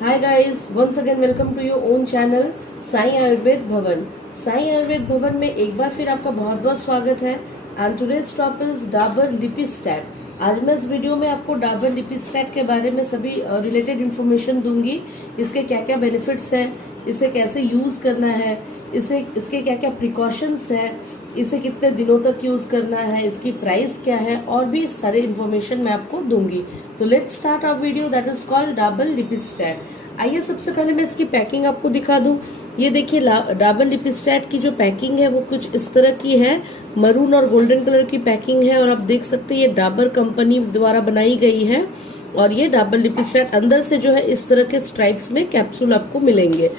Hi guys, once again welcome to your own channel Sai Ayurveda भवन। साई आयुर्वेद भवन में एक बार फिर आपका बहुत बहुत स्वागत है। And today's topic is Dabur Lipistat. आज मैं इस वीडियो में आपको डाबर लिपिस्टैट के बारे में सभी रिलेटेड इन्फॉर्मेशन दूंगी। इसके क्या क्या बेनिफिट्स हैं, इसे कैसे यूज़ करना है, इसके क्या क्या प्रिकॉशंस है, इसे कितने दिनों तक यूज करना है, इसकी प्राइस क्या है, और भी सारे इन्फॉर्मेशन मैं आपको दूंगी। तो let's start our video that is called Dabur Lipistat. आइए सबसे पहले मैं इसकी पैकिंग आपको दिखा दूं। ये देखिए डाबर लिपिस्टैट की जो पैकिंग है वो कुछ इस तरह की है। मरून और गोल्डन कलर की पैकिंग है और आप देख सकते हैं ये डाबर कंपनी द्वारा बनाई गई है। और ये डाबर लिपिस्टैट अंदर से जो है इस तरह के स्ट्राइप्स में कैप्सूल आपको मिलेंगे।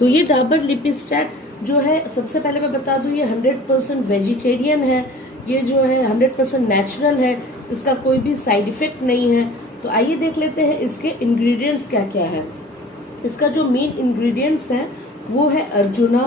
तो ये डाबर लिपिस्टैट जो है, सबसे पहले मैं बता दूं, ये 100% वेजिटेरियन है। ये जो है 100% नेचुरल है, इसका कोई भी साइड इफेक्ट नहीं है। तो आइए देख लेते हैं इसके इंग्रेडिएंट्स क्या क्या है। इसका जो मेन इंग्रेडिएंट्स है वो है अर्जुना,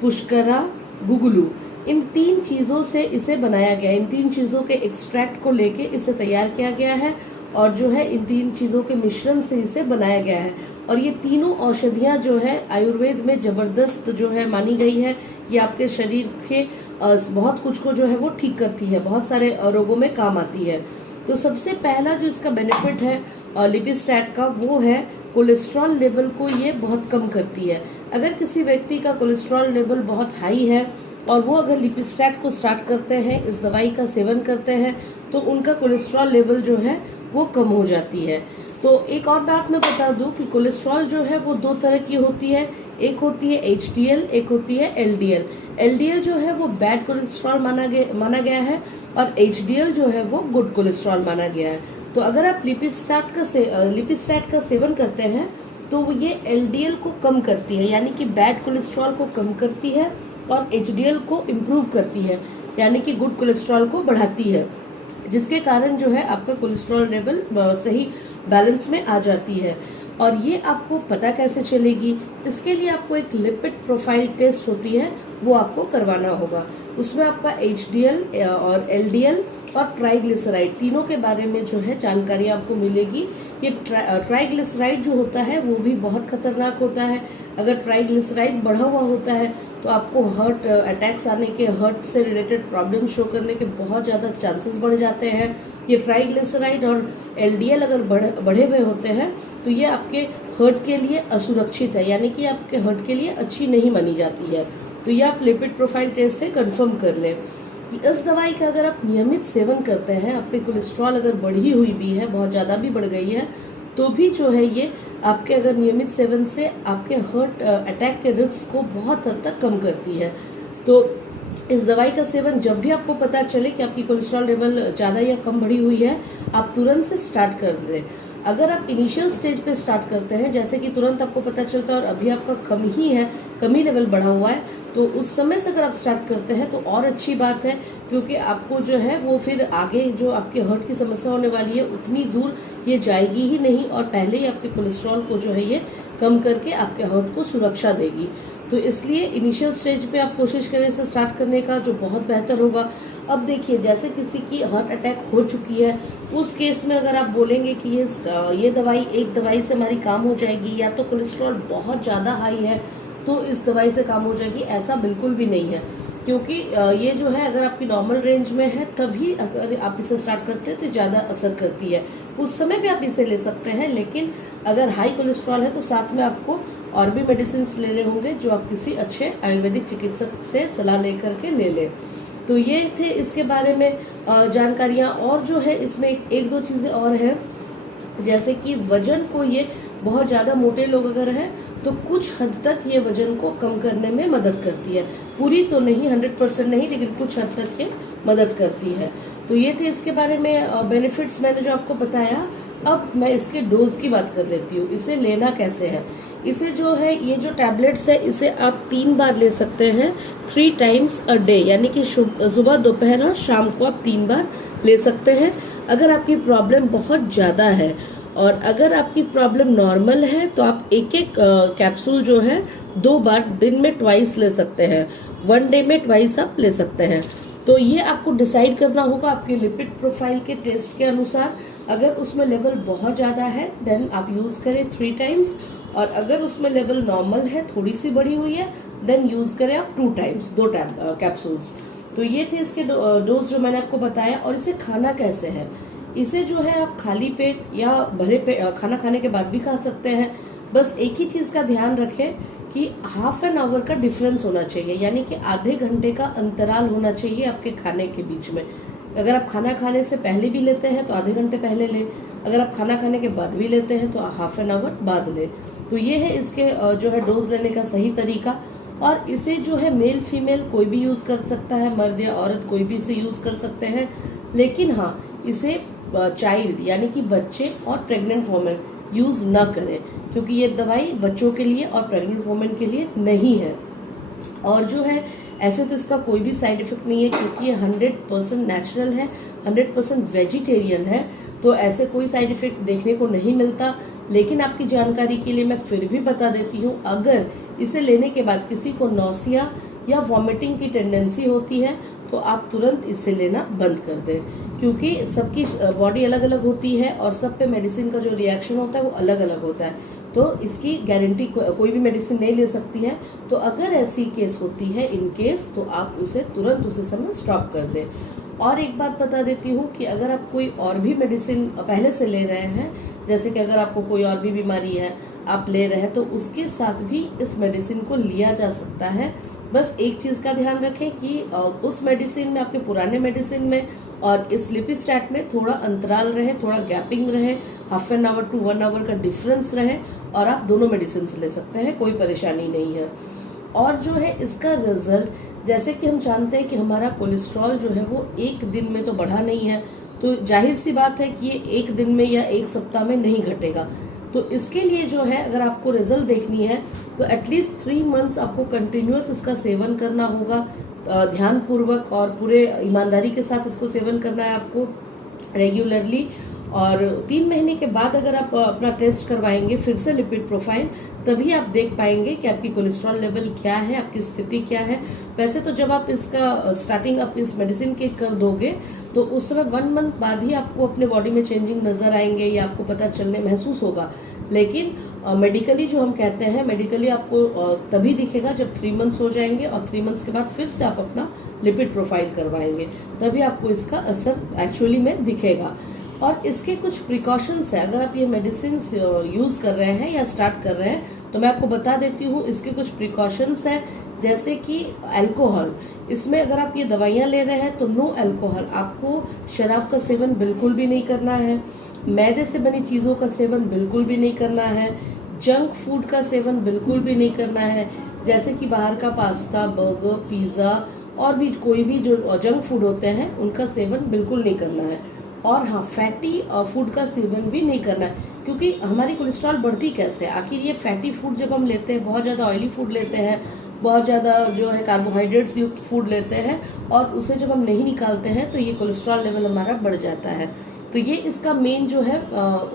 पुष्करा, गुगुलू। इन तीन चीज़ों से इसे बनाया गया। इन तीन चीज़ों के एक्सट्रैक्ट को लेके इसे तैयार किया गया है और जो है इन तीन चीज़ों के मिश्रण से इसे बनाया गया है। और ये तीनों औषधियाँ जो है आयुर्वेद में जबरदस्त जो है मानी गई है। ये आपके शरीर के बहुत कुछ को जो है वो ठीक करती है, बहुत सारे रोगों में काम आती है। तो सबसे पहला जो इसका बेनिफिट है लिपिस्टैट का वो है कोलेस्ट्रॉल लेवल को ये बहुत कम करती है। अगर किसी व्यक्ति का कोलेस्ट्रॉल लेवल बहुत हाई है और वो अगर लिपिस्टैट को स्टार्ट करते हैं, इस दवाई का सेवन करते हैं, तो उनका कोलेस्ट्रॉल लेवल जो है वो कम हो जाती है। तो एक और बात मैं बता दूं कि कोलेस्ट्रॉल जो है वो दो तरह की होती है। एक होती है HDL, एक होती है LDL। LDL जो है वो बैड कोलेस्ट्रॉल माना गया है और HDL जो है वो गुड कोलेस्ट्रॉल माना गया है। तो अगर आप लिपिस्टैट का सेवन करते हैं तो ये LDL को कम करती है, यानी कि बैड कोलेस्ट्रॉल को कम करती है, और HDL को इम्प्रूव करती है, यानी कि गुड कोलेस्ट्रॉल को बढ़ाती है, जिसके कारण जो है आपका कोलेस्ट्रॉल लेवल सही बैलेंस में आ जाती है। और ये आपको पता कैसे चलेगी? इसके लिए आपको एक लिपिड प्रोफाइल टेस्ट होती है, वो आपको करवाना होगा। उसमें आपका HDL और LDL और ट्राइग्लिसराइड तीनों के बारे में जो है जानकारी आपको मिलेगी। ये ट्राइग्लिसराइड जो होता है वो भी बहुत खतरनाक होता है। अगर ट्राइग्लिसराइड बढ़ा हुआ होता है तो आपको हार्ट अटैक्स आने के, हार्ट से रिलेटेड प्रॉब्लम शो करने के बहुत ज़्यादा चांसेस बढ़ जाते हैं। ये ट्राइग्लिसराइड और LDL अगर बढ़े हुए होते हैं तो ये आपके हार्ट के लिए असुरक्षित है, यानी कि आपके हार्ट के लिए अच्छी नहीं मानी जाती है। तो ये आप लिपिड प्रोफाइल टेस्ट से कंफर्म कर लें। इस दवाई का अगर आप नियमित सेवन करते हैं, आपके कोलेस्ट्रॉल अगर बढ़ी हुई भी है, बहुत ज़्यादा भी बढ़ गई है, तो भी जो है ये आपके अगर नियमित सेवन से आपके हार्ट अटैक के रिस्क को बहुत हद तक कम करती है। तो इस दवाई का सेवन जब भी आपको पता चले कि आपकी कोलेस्ट्रॉल लेवल ज़्यादा या कम बढ़ी हुई है, आप तुरंत से स्टार्ट कर दें। अगर आप इनिशियल स्टेज पे स्टार्ट करते हैं, जैसे कि तुरंत आपको पता चलता है और अभी आपका कम ही लेवल बढ़ा हुआ है, तो उस समय से अगर आप स्टार्ट करते हैं तो और अच्छी बात है, क्योंकि आपको जो है वो फिर आगे जो आपके हार्ट की समस्या होने वाली है उतनी दूर ये जाएगी ही नहीं, और पहले ही आपके कोलेस्ट्रॉल को जो है ये कम करके आपके हार्ट को सुरक्षा देगी। तो इसलिए इनिशियल स्टेज पे आप कोशिश करें इसे स्टार्ट करने का, जो बहुत बेहतर होगा। अब देखिए, जैसे किसी की हार्ट अटैक हो चुकी है, उस केस में अगर आप बोलेंगे कि ये दवाई, एक दवाई से हमारी काम हो जाएगी, या तो कोलेस्ट्रॉल बहुत ज़्यादा हाई है तो इस दवाई से काम हो जाएगी, ऐसा बिल्कुल भी नहीं है। क्योंकि ये जो है अगर आपकी नॉर्मल रेंज में है तभी अगर आप इसे स्टार्ट करते हैं तो ज़्यादा असर करती है। उस समय भी आप इसे ले सकते हैं, लेकिन अगर हाई कोलेस्ट्रॉल है तो साथ में आपको और भी मेडिसिन लेने होंगे, जो आप किसी अच्छे आयुर्वेदिक चिकित्सक से सलाह लेकर के ले लें। तो ये थे इसके बारे में जानकारियाँ। और जो है इसमें एक दो चीज़ें और हैं, जैसे कि वजन को, ये बहुत ज़्यादा मोटे लोग अगर हैं तो कुछ हद तक ये वजन को कम करने में मदद करती है। पूरी तो नहीं, 100% नहीं, लेकिन कुछ हद तक ये मदद करती है। तो ये थे इसके बारे में बेनिफिट्स मैंने जो आपको बताया। अब मैं इसके डोज की बात कर लेती हूँ। इसे लेना कैसे है? इसे जो है, ये जो टैबलेट्स है, इसे आप 3 बार ले सकते हैं, 3 times a day, यानी कि सुबह, दोपहर और शाम को आप 3 बार ले सकते हैं। अगर आपकी प्रॉब्लम बहुत ज़्यादा है और अगर आपकी प्रॉब्लम नॉर्मल है तो आप एक कैप्सूल जो है 2 बार दिन में ट्वाइस ले सकते हैं, 1 day में ट्वाइस आप ले सकते हैं। तो ये आपको डिसाइड करना होगा आपके लिपिड प्रोफाइल के टेस्ट के अनुसार। अगर उसमें लेवल बहुत ज़्यादा है देन आप यूज़ करें 3 times, और अगर उसमें लेवल नॉर्मल है, थोड़ी सी बढ़ी हुई है, देन यूज करें आप 2 टाइम्स, 2 कैप्सूल्स। तो ये थे इसके डोज जो मैंने आपको बताया। और इसे खाना कैसे है, इसे जो है आप खाली पेट या भरे पेट खाना खाने के बाद भी खा सकते हैं। बस एक ही चीज का ध्यान रखें कि हाफ एन आवर का डिफरेंस होना चाहिए, यानी कि आधे घंटे का अंतराल होना चाहिए आपके खाने के बीच में। अगर आप खाना खाने से पहले भी लेते हैं तो आधे घंटे पहले लें, अगर आप खाना खाने के बाद भी लेते हैं तो हाफ एन आवर बाद लें। तो ये है इसके जो है डोज लेने का सही तरीका। और इसे जो है मेल फीमेल कोई भी यूज कर सकता है, मर्द या औरत कोई भी इसे यूज कर सकते हैं। लेकिन हाँ, इसे चाइल्ड यानी कि बच्चे और प्रेग्नेंट वुमेन यूज न करें, क्योंकि ये दवाई बच्चों के लिए और प्रेग्नेंट वुमेन के लिए नहीं है। और जो है ऐसे तो इसका कोई भी साइड इफेक्ट नहीं है, क्योंकि ये 100% नेचुरल है, 100% वेजिटेरियन है, तो ऐसे कोई साइड इफेक्ट देखने को नहीं मिलता। लेकिन आपकी जानकारी के लिए मैं फिर भी बता देती हूँ, अगर इसे लेने के बाद किसी को नौसिया या वॉमिटिंग की टेंडेंसी होती है तो आप तुरंत इसे लेना बंद कर दें, क्योंकि सबकी बॉडी अलग अलग होती है और सब पे मेडिसिन का जो रिएक्शन होता है वो अलग अलग होता है। तो इसकी गारंटी कोई भी मेडिसिन नहीं ले सकती है। तो अगर ऐसी केस होती है इन केस, तो आप उसे तुरंत उसी समय स्टॉप कर दें। और एक बात बता देती हूँ कि अगर आप कोई और भी मेडिसिन पहले से ले रहे हैं, जैसे कि अगर आपको कोई और भी बीमारी है आप ले रहे हैं, तो उसके साथ भी इस मेडिसिन को लिया जा सकता है। बस एक चीज का ध्यान रखें कि उस मेडिसिन में, आपके पुराने मेडिसिन में और इस लिपिस्टैट में थोड़ा अंतराल रहे, थोड़ा गैपिंग रहे, half an hour to 1 hour का डिफरेंस रहे, और आप दोनों मेडिसिन ले सकते हैं, कोई परेशानी नहीं है। और जो है इसका रिजल्ट, जैसे कि हम जानते हैं कि हमारा कोलेस्ट्रॉल जो है वो एक दिन में तो बढ़ा नहीं है, तो जाहिर सी बात है कि ये एक दिन में या एक सप्ताह में नहीं घटेगा। तो इसके लिए जो है अगर आपको रिजल्ट देखनी है तो एटलीस्ट 3 मंथ्स आपको कंटिन्यूअस इसका सेवन करना होगा, ध्यान पूर्वक और पूरे ईमानदारी के साथ इसको सेवन करना है आपको रेगुलरली। और 3 महीने के बाद अगर आप अपना टेस्ट करवाएंगे फिर से लिपिड प्रोफाइल, तभी आप देख पाएंगे कि आपकी कोलेस्ट्रॉल लेवल क्या है, आपकी स्थिति क्या है। वैसे तो जब आप इसका स्टार्टिंग आप इस मेडिसिन के कर दोगे तो उस समय 1 मंथ बाद ही आपको अपने बॉडी में चेंजिंग नजर आएंगे या आपको पता चलने महसूस होगा। लेकिन मेडिकली जो हम कहते हैं, मेडिकली आपको तभी दिखेगा जब 3 मंथ्स हो जाएंगे, और 3 मंथ्स के बाद फिर से आप अपना लिपिड प्रोफाइल करवाएंगे, तभी आपको इसका असर एक्चुअली में दिखेगा। और इसके कुछ प्रिकॉशंस है, अगर आप ये मेडिसिन यूज कर रहे हैं या स्टार्ट कर रहे हैं तो मैं आपको बता देती हूँ इसके कुछ प्रिकॉशंस है। जैसे कि अल्कोहल, इसमें अगर आप ये दवाइयाँ ले रहे हैं तो नो अल्कोहल, आपको शराब का सेवन बिल्कुल भी नहीं करना है, मैदे से बनी चीज़ों का सेवन बिल्कुल भी नहीं करना है, जंक फूड का सेवन बिल्कुल भी नहीं करना है, जैसे कि बाहर का पास्ता, बर्गर, पिज़्ज़ा और भी कोई भी जो जंक फूड होते हैं उनका सेवन बिल्कुल नहीं करना है। और हाँ, फैटी फूड का सेवन भी नहीं करना है, क्योंकि हमारी कोलेस्ट्रॉल बढ़ती कैसे, आखिर ये फैटी फूड जब हम लेते हैं, बहुत ज़्यादा ऑयली फूड लेते हैं, बहुत ज़्यादा जो है कार्बोहाइड्रेट्स युक्त फूड लेते हैं, और उसे जब हम नहीं निकालते हैं तो ये कोलेस्ट्रॉल लेवल हमारा बढ़ जाता है। तो ये इसका मेन जो है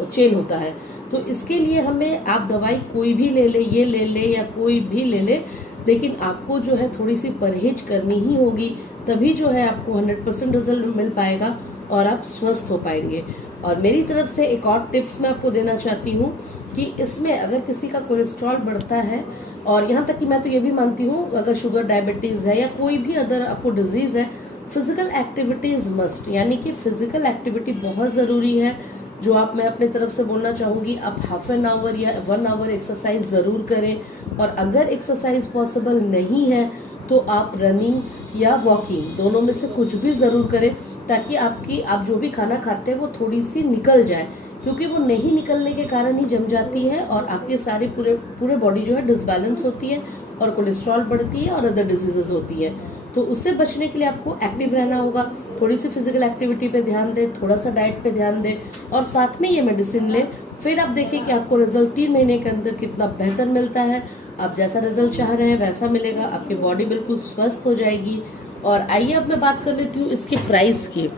चेन होता है। तो इसके लिए हमें आप दवाई कोई भी ले ले, ये ले ले या कोई भी ले ले, लेकिन आपको जो है थोड़ी सी परहेज करनी ही होगी, तभी जो है आपको 100% रिजल्ट मिल पाएगा और आप स्वस्थ हो पाएंगे। और मेरी तरफ से एक और टिप्स मैं आपको देना चाहती हूँ कि इसमें अगर किसी का कोलेस्ट्रॉल बढ़ता है, और यहाँ तक कि मैं तो ये भी मानती हूँ अगर शुगर डायबिटीज़ है या कोई भी अदर आपको डिजीज़ है, फिजिकल एक्टिविटी इज मस्ट, यानी कि फिजिकल एक्टिविटी बहुत ज़रूरी है। जो आप मैं अपने तरफ से बोलना चाहूँगी, आप हाफ एन आवर या 1 आवर एक्सरसाइज ज़रूर करें, और अगर एक्सरसाइज पॉसिबल नहीं है तो आप रनिंग या वॉकिंग दोनों में से कुछ भी ज़रूर करें, ताकि आप जो भी खाना खाते हैं वो थोड़ी सी निकल जाए, क्योंकि वो नहीं निकलने के कारण ही जम जाती है और आपके सारे पूरे बॉडी जो है डिसबैलेंस होती है और कोलेस्ट्रॉल बढ़ती है और अदर डिजीजेज होती है। तो उससे बचने के लिए आपको एक्टिव रहना होगा, थोड़ी सी फिजिकल एक्टिविटी पे ध्यान दें, थोड़ा सा डाइट पे ध्यान दें, और साथ में ये मेडिसिन लें। फिर आप देखें कि आपको रिजल्ट 3 महीने के अंदर कितना बेहतर मिलता है। आप जैसा रिजल्ट चाह रहे हैं वैसा मिलेगा, आपकी बॉडी बिल्कुल स्वस्थ हो जाएगी। और आइए अब मैं बात कर लेती हूँ इसकी प्राइस की।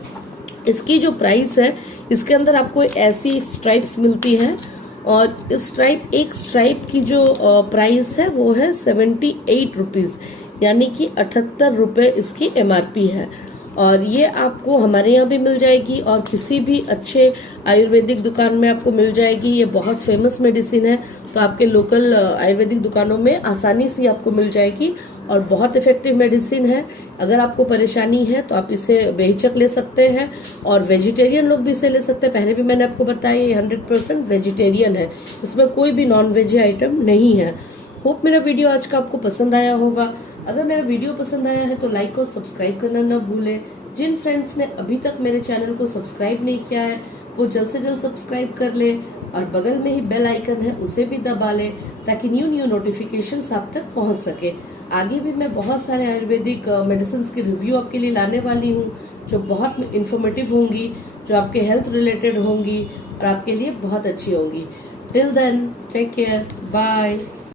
इसकी जो प्राइस है, इसके अंदर आपको ऐसी स्ट्राइप्स मिलती हैं, और एक स्ट्राइप की जो प्राइस है वो है 78 रुपीज़, यानी कि 78 रुपये इसकी MRP है। और ये आपको हमारे यहाँ भी मिल जाएगी और किसी भी अच्छे आयुर्वेदिक दुकान में आपको मिल जाएगी। ये बहुत फेमस मेडिसिन है, तो आपके लोकल आयुर्वेदिक दुकानों में आसानी से आपको मिल जाएगी और बहुत इफेक्टिव मेडिसिन है। अगर आपको परेशानी है तो आप इसे बेहिचक ले सकते हैं और वेजिटेरियन लोग भी इसे ले सकते हैं। पहले भी मैंने आपको बताया ये 100% वेजिटेरियन है, इसमें कोई भी नॉन वेज आइटम नहीं है। होप मेरा वीडियो आज का आपको पसंद आया होगा। अगर मेरा वीडियो पसंद आया है तो लाइक और सब्सक्राइब करना ना भूलें। जिन फ्रेंड्स ने अभी तक मेरे चैनल को सब्सक्राइब नहीं किया है वो जल्द से जल्द सब्सक्राइब कर ले और बगल में ही बेल आइकन है उसे भी दबा ले, ताकि न्यू नोटिफिकेशंस आप तक पहुंच सके। आगे भी मैं बहुत सारे आयुर्वेदिक मेडिसिन की रिव्यू आपके लिए लाने वाली हूँ जो बहुत इंफॉर्मेटिव होंगी, जो आपके हेल्थ रिलेटेड होंगी और आपके लिए बहुत अच्छी होंगी। Till then take care, bye.